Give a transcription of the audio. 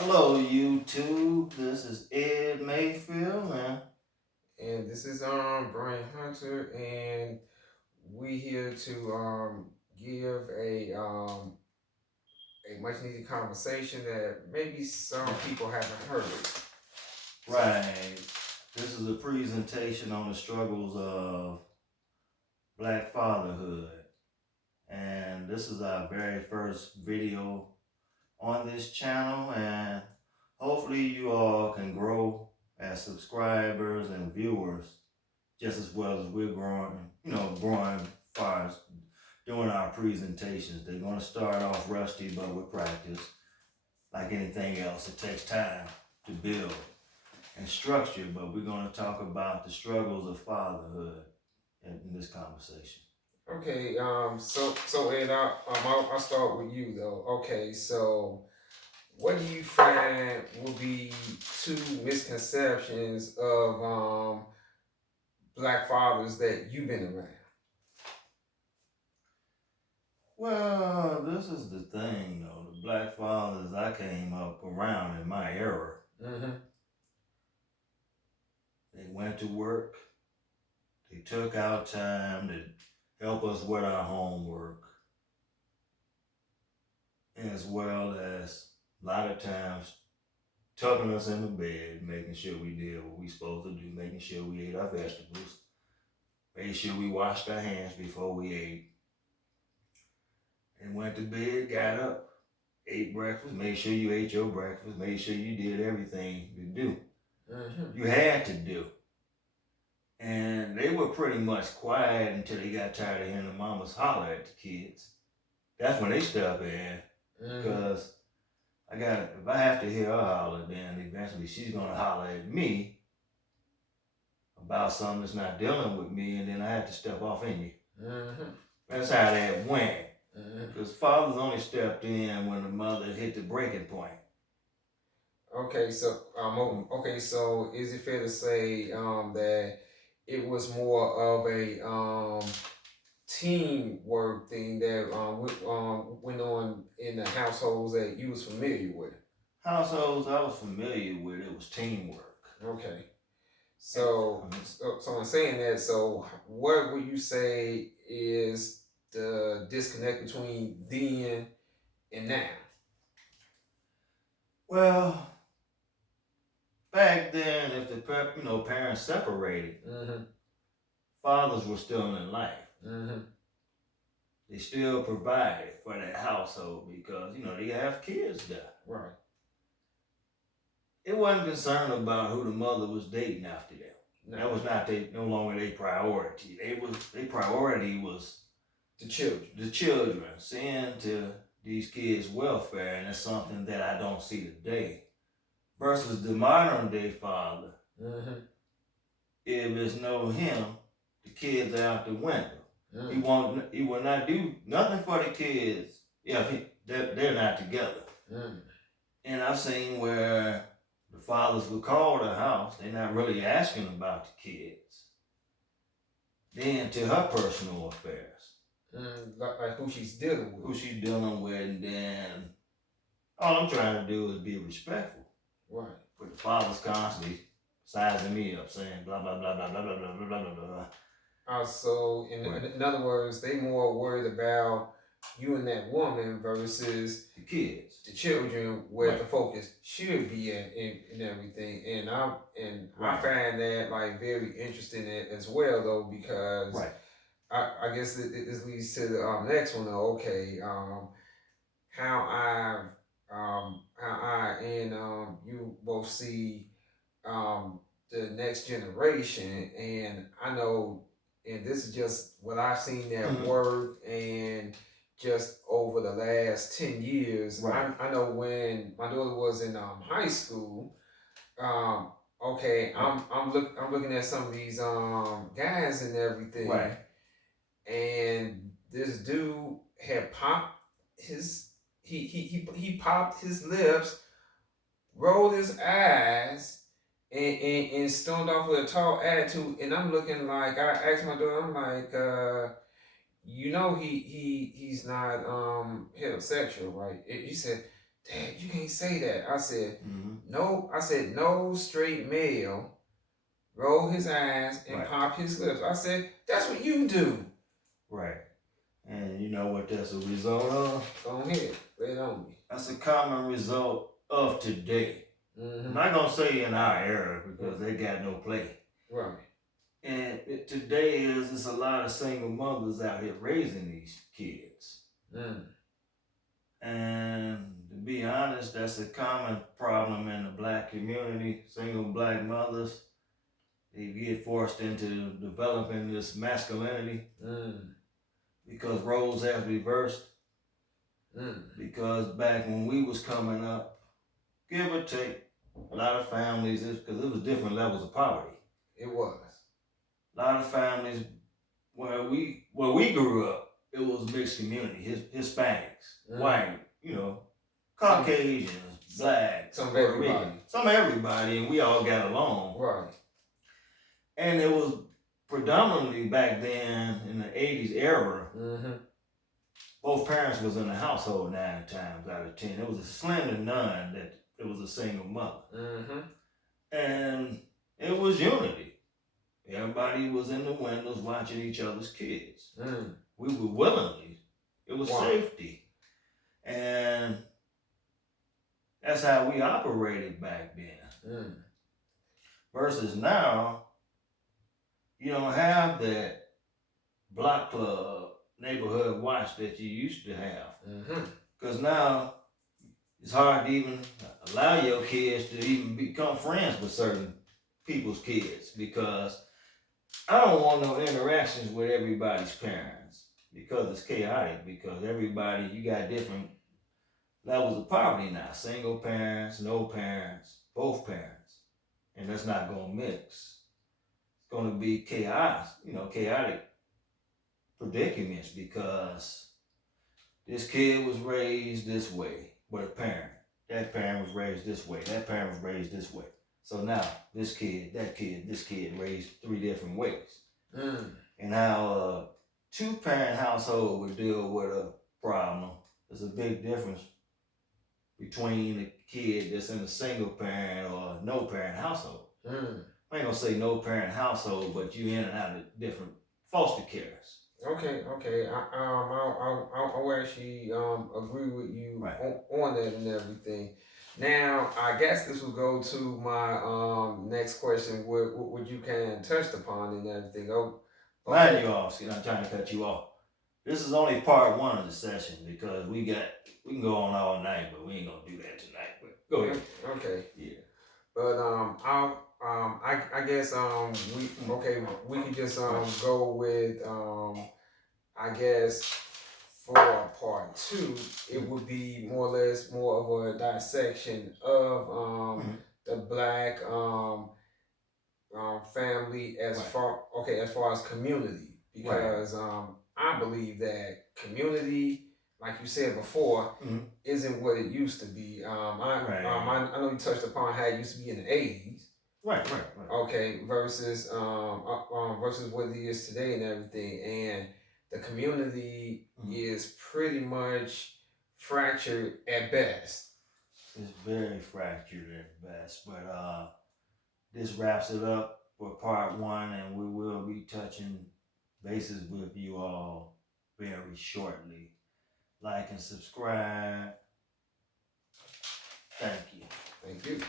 Hello, YouTube. This is Ed Mayfield, man. And this is Brian Hunter, and we here to give a much needed conversation that maybe some people haven't heard. Right. This is a presentation on the struggles of Black fatherhood. And this is our very first video on this channel. And hopefully, you all can grow as subscribers and viewers just as well as we're growing as far as doing our presentations. They're going to start off rusty, but with practice, like anything else, it takes time to build and structure. But we're going to talk about the struggles of fatherhood in this conversation. Okay, so Ed, I'll start with you though. Okay, so what do you find will be two misconceptions of black fathers that you've been around? Well, this is the thing, though. The black fathers I came up around in my era, Mm-hmm. they went to work, they took out time to help us with our homework, as well as a lot of times tucking us in the bed, making sure we did what we supposed to do, making sure we ate our vegetables, made sure we washed our hands before we ate, and went to bed, got up, ate breakfast, made sure you ate your breakfast, made sure you did everything to do. Mm-hmm. You had to do. And they were pretty much quiet until they got tired of hearing the mamas holler at the kids. That's when they step in, because if I have to hear her holler, then eventually she's gonna holler at me about something that's not dealing with me, and then I have to step off in you. Mm-hmm. That's how that went. Mm-hmm. Because fathers only stepped in when the mother hit the breaking point. So is it fair to say that it was more of a teamwork thing that went on in the households that you was familiar with? Households I was familiar with, it was teamwork. Okay. So in saying that, so what would you say is the disconnect between then and now? Well, back then, if the parents separated, Mm-hmm. fathers were still in life. Mm-hmm. They still provided for that household because they have kids there. Right. It wasn't concerned about who the mother was dating after them. No. That was no longer their priority. Their priority was The children. The children, seeing to these kids' welfare, and that's something that I don't see today. Versus the modern day father, Mm-hmm. if it's no him, the kids are out the window. He will not do nothing for the kids if they're not together. And I've seen where the fathers would call the house, they're not really asking about the kids. Then to her personal affairs. Like who she's dealing with. And then all I'm trying to do is be respectful. Right. But the father's constantly sizing me up, saying blah blah blah blah blah blah blah blah blah blah. So in other words, they more worried about you and that woman versus the kids, the children, where the focus should be at in everything. And I find that like very interesting as well though, because I guess this leads to the next one though. Okay, how I and you both see the next generation, and I know, and this is just what I've seen at work and just over the last 10 years. I know when my daughter was in high school, I'm looking at some of these guys and everything, and this dude had popped his he popped his lips, rolled his eyes, and stormed off with a tall attitude. And I'm looking like, I asked my daughter, I'm like, he's not heterosexual, right? He said, Dad, you can't say that. I said, Mm-hmm. no. I said, no straight male roll his eyes and Right. pop his lips. I said, that's what you do. Right. And you know what that's a result of? Go ahead, lay it on me. That's a common result of today. Mm-hmm. I'm not gonna say in our era because they got no play. Right. And today it's a lot of single mothers out here raising these kids. Mm. And to be honest, that's a common problem in the black community. Single black mothers, they get forced into developing this masculinity because roles have reversed. Because back when we was coming up, give or take, a lot of families, because it was different levels of poverty. It was. A lot of families where we grew up, it was mixed community, Hispanics, white, Caucasians, black, some everybody. Some everybody, and we all got along. Right. And it was predominantly back then in the 80s era, both parents was in the household 9 times out of 10. It was a slim to none that it was a single mother. And it was unity. Everybody was in the windows watching each other's kids. We were willingly. It was safety. And that's how we operated back then. Versus now, you don't have that block club neighborhood watch that you used to have. Because now it's hard to even allow your kids to even become friends with certain people's kids, because I don't want no interactions with everybody's parents, because it's chaotic, because everybody, you got different levels of poverty now. Single parents, no parents, both parents. And that's not going to mix. It's going to be chaos, chaotic predicaments, because this kid was raised this way with a parent. That parent was raised this way. That parent was raised this way. So now this kid, that kid, this kid raised 3 different ways. And how a 2-parent household would deal with a problem, there's a big difference between a kid that's in a single parent or no parent household. I ain't gonna say no parent household, but you in and out of different foster cares. Okay. I'll actually agree with you on that and everything. Now, I guess this will go to my next question, what you can touched upon and everything. Mind you all, I'm trying to cut you off. This is only part 1 of the session, because we can go on all night, but we ain't gonna do that tonight. But go ahead. Okay. Yeah. But I guess we can just go with I guess for part 2 it would be more or less more of a dissection of the black family as far as community, because I believe that community, like you said before, isn't what it used to be. I know you touched upon how it used to be in the 80s. Right. Okay, versus what it is today and everything, and the community is pretty much fractured at best. It's very fractured at best, but this wraps it up for part 1, and we will be touching bases with you all very shortly. Like and subscribe. Thank you. Thank you.